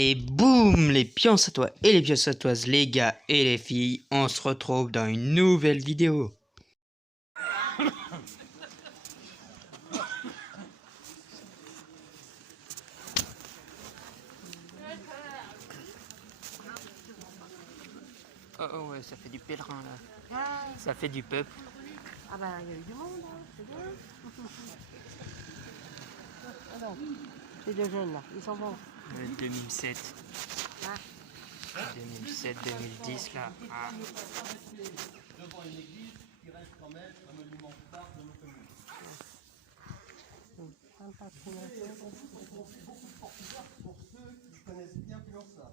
Et boum, les pionçatois et les pionçatoises, les gars et les filles, on se retrouve dans une nouvelle vidéo. Oh ouais, ça fait du pèlerin là. Ça fait du peuple. Ah bah il y a eu du monde, hein, c'est bien. Alors, ces deux jeunes là, ils sont bons. 2007. Ah. 2007, 2010 là. Ah. Devant une église qui reste quand même un monument phare de nos communes. Pour ceux qui connaissent bien Pionça.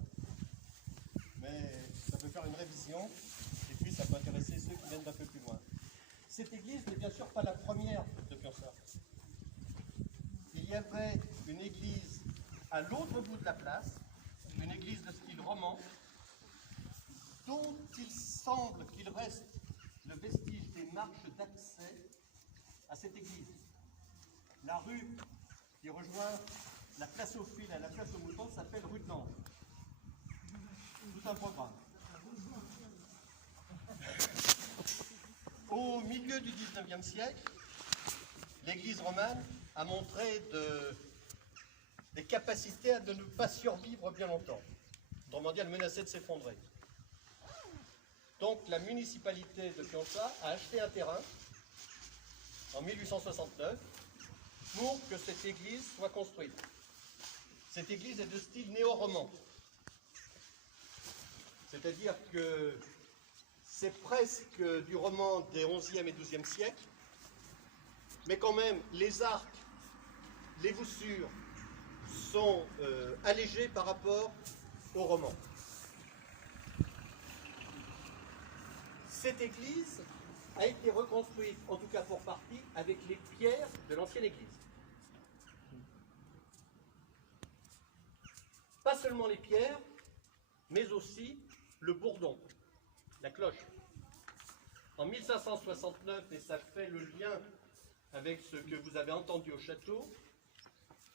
Mais ça peut faire une révision et puis ça peut intéresser ceux qui viennent d'un peu plus loin. Cette église n'est bien sûr pas la première de Pionça. Il y avait une église à l'autre bout de la place, une église de style roman, dont il semble qu'il reste le vestige des marches d'accès à cette église. La rue qui rejoint la place aux fils et la place aux moutons s'appelle rue de Nantes. Tout un programme. Au milieu du XIXe siècle, l'église romane a montré des capacités à ne pas survivre bien longtemps. Autrement dit, elle menaçait de s'effondrer. Donc la municipalité de Pionça a acheté un terrain en 1869 pour que cette église soit construite. Cette église est de style néo-roman. C'est-à-dire que c'est presque du roman des 11e et 12e siècles, mais quand même les arcs, les voussures sont allégés par rapport au roman. Cette église a été reconstruite, en tout cas pour partie, avec les pierres de l'ancienne église. Pas seulement les pierres, mais aussi le bourdon, la cloche. En 1569, et ça fait le lien avec ce que vous avez entendu au château,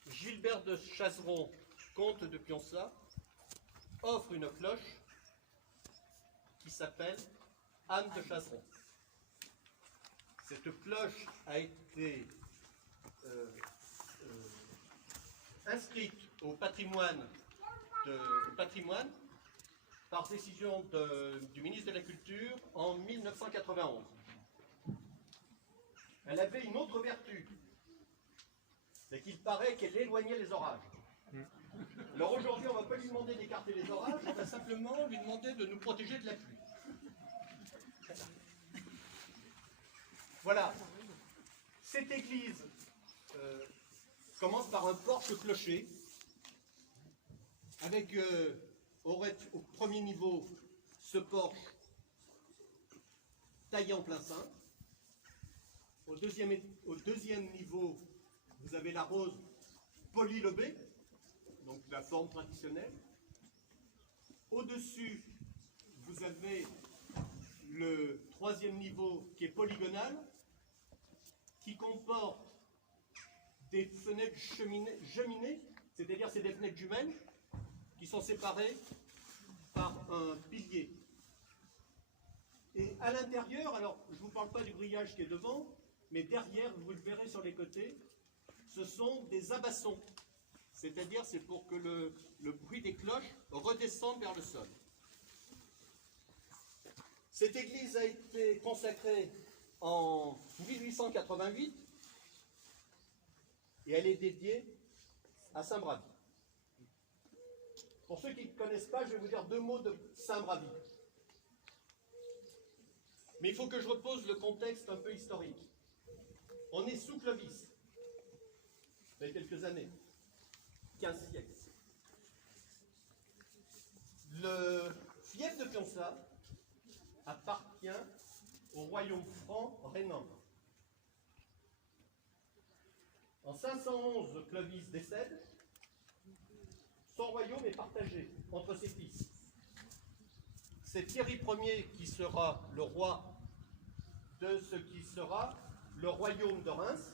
Gilbert de Chazeron, comte de Pionça, offre une cloche qui s'appelle Anne de Chazeron. Cette cloche a été inscrite au patrimoine par décision du ministre de la Culture en 1991. Elle avait une autre vertu, c'est qu'il paraît qu'elle éloignait les orages. Alors aujourd'hui, on ne va pas lui demander d'écarter les orages, on va simplement lui demander de nous protéger de la pluie. Voilà. Cette église commence par un porche-clocher avec au premier niveau ce porche taillé en plein cintre. Au deuxième niveau, vous avez la rose polylobée, donc la forme traditionnelle. Au-dessus, vous avez le troisième niveau qui est polygonal, qui comporte des fenêtres geminées, c'est-à-dire c'est des fenêtres jumelles qui sont séparées par un pilier. Et à l'intérieur, alors je ne vous parle pas du grillage qui est devant, mais derrière, vous le verrez sur les côtés, ce sont des abassons. C'est-à-dire c'est pour que le bruit des cloches redescende vers le sol. Cette église a été consacrée en 1888 et elle est dédiée à Saint Bravy. Pour ceux qui ne connaissent pas, je vais vous dire deux mots de Saint Bravy. Mais il faut que je repose le contexte un peu historique. On est sous Clovis, il y a quelques années, 15 siècles. Le fief de Pionça appartient au royaume franc rhénan. En 511, Clovis décède. Son royaume est partagé entre ses fils. C'est Thierry Ier qui sera le roi de ce qui sera le royaume de Reims,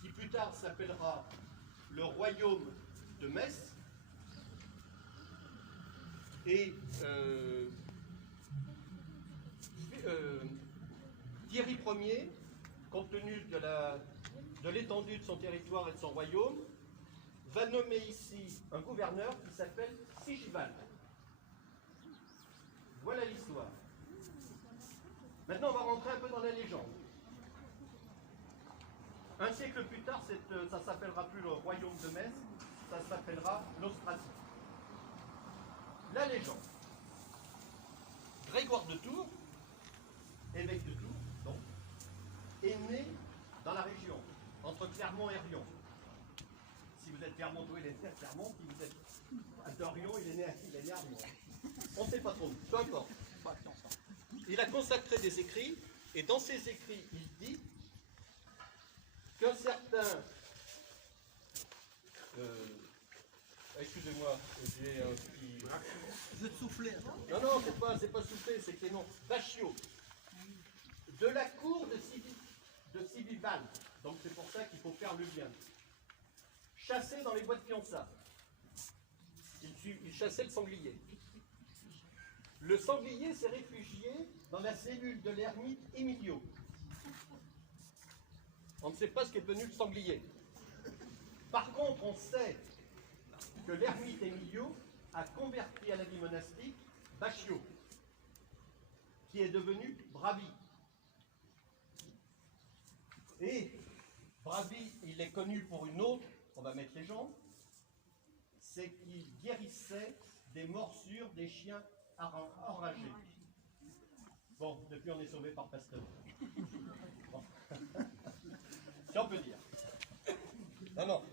qui plus tard s'appellera le royaume de Metz, Et Thierry Ier, compte tenu de l'étendue de son territoire et de son royaume, va nommer ici un gouverneur qui s'appelle Sigivald. Voilà l'histoire. Maintenant, on va rentrer un peu dans la légende. Un siècle plus tard, ça ne s'appellera plus le royaume de Metz, ça s'appellera l'Austrasie. La légende. Grégoire de Tours, évêque de Tours, donc, est né dans la région, entre Clermont et Rion. Si vous êtes Clermontois, il est né à Clermont. Si vous êtes à Dorion, il est né à Rion. On ne sait pas trop, peu importe. Il a consacré des écrits, et dans ces écrits, il dit qu'un certain... excusez-moi, j'ai un petit... Je vais te souffler. Non, non, c'est pas soufflé, c'est que les noms. Baccio, de la cour de Sigivald. Donc c'est pour ça qu'il faut faire le lien. Chassé dans les bois de Fiança. Il chassait le sanglier. Le sanglier s'est réfugié dans la cellule de l'ermite Emilio. On ne sait pas ce qu'est devenu le sanglier. Par contre, on sait que l'ermite Emilio a converti à la vie monastique Baccio, qui est devenu Bravi. Et Bravi, il est connu pour une autre, on va mettre les jambes, c'est qu'il guérissait des morsures des chiens enragés. Bon, depuis on est sauvé par Pasteur. Bon. Si on peut dire. Non, non.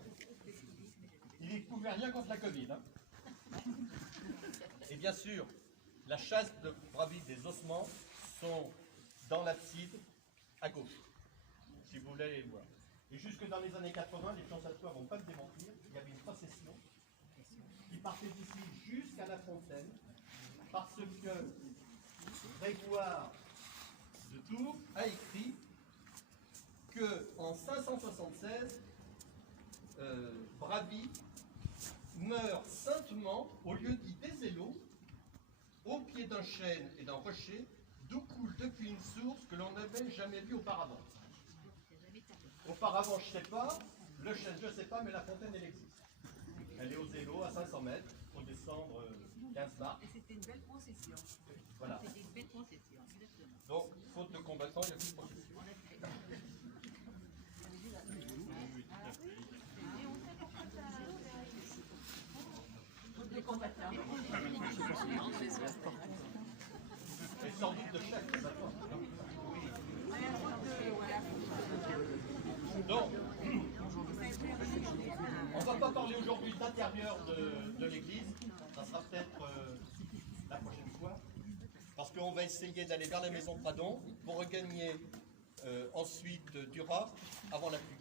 Il ne pouvait rien contre la Covid. Hein. Et bien sûr, la chasse de Bravi des ossements sont dans l'abside à gauche, si vous voulez aller le voir. Et jusque dans les années 80, les Fiancatois ne vont pas me démentir, il y avait une procession qui partait d'ici jusqu'à la fontaine, parce que Grégoire de Tours a écrit qu'en 576, Bravi meurt saintement au lieu dit des Élos, au pied d'un chêne et d'un rocher, d'où coule depuis une source que l'on n'avait jamais vue auparavant. Auparavant, je ne sais pas, le chêne, je ne sais pas, mais la fontaine, elle existe. Elle est aux Élos, à 500 mètres, il faut descendre 15 marches. Et c'était une belle procession. Voilà. C'était une belle procession, exactement. Donc, faute de combattants, il n'y a plus de procession. Les combattants. Et sans doute de chef, ça va. Donc, on ne va pas parler aujourd'hui d'intérieur de l'église, ça sera peut-être la prochaine fois, parce qu'on va essayer d'aller vers la maison de Pradon pour regagner ensuite Duras avant la pluie.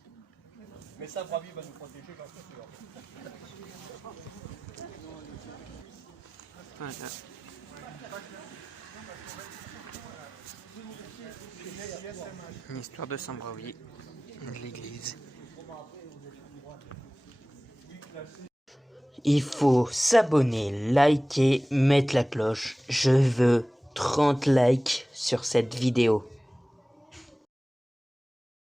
Mais ça, Bravi va nous protéger, j'en suis sûr. Voilà. Une histoire de Saint-Bravi, de l'église. Il faut s'abonner, liker, mettre la cloche. Je veux 30 likes sur cette vidéo.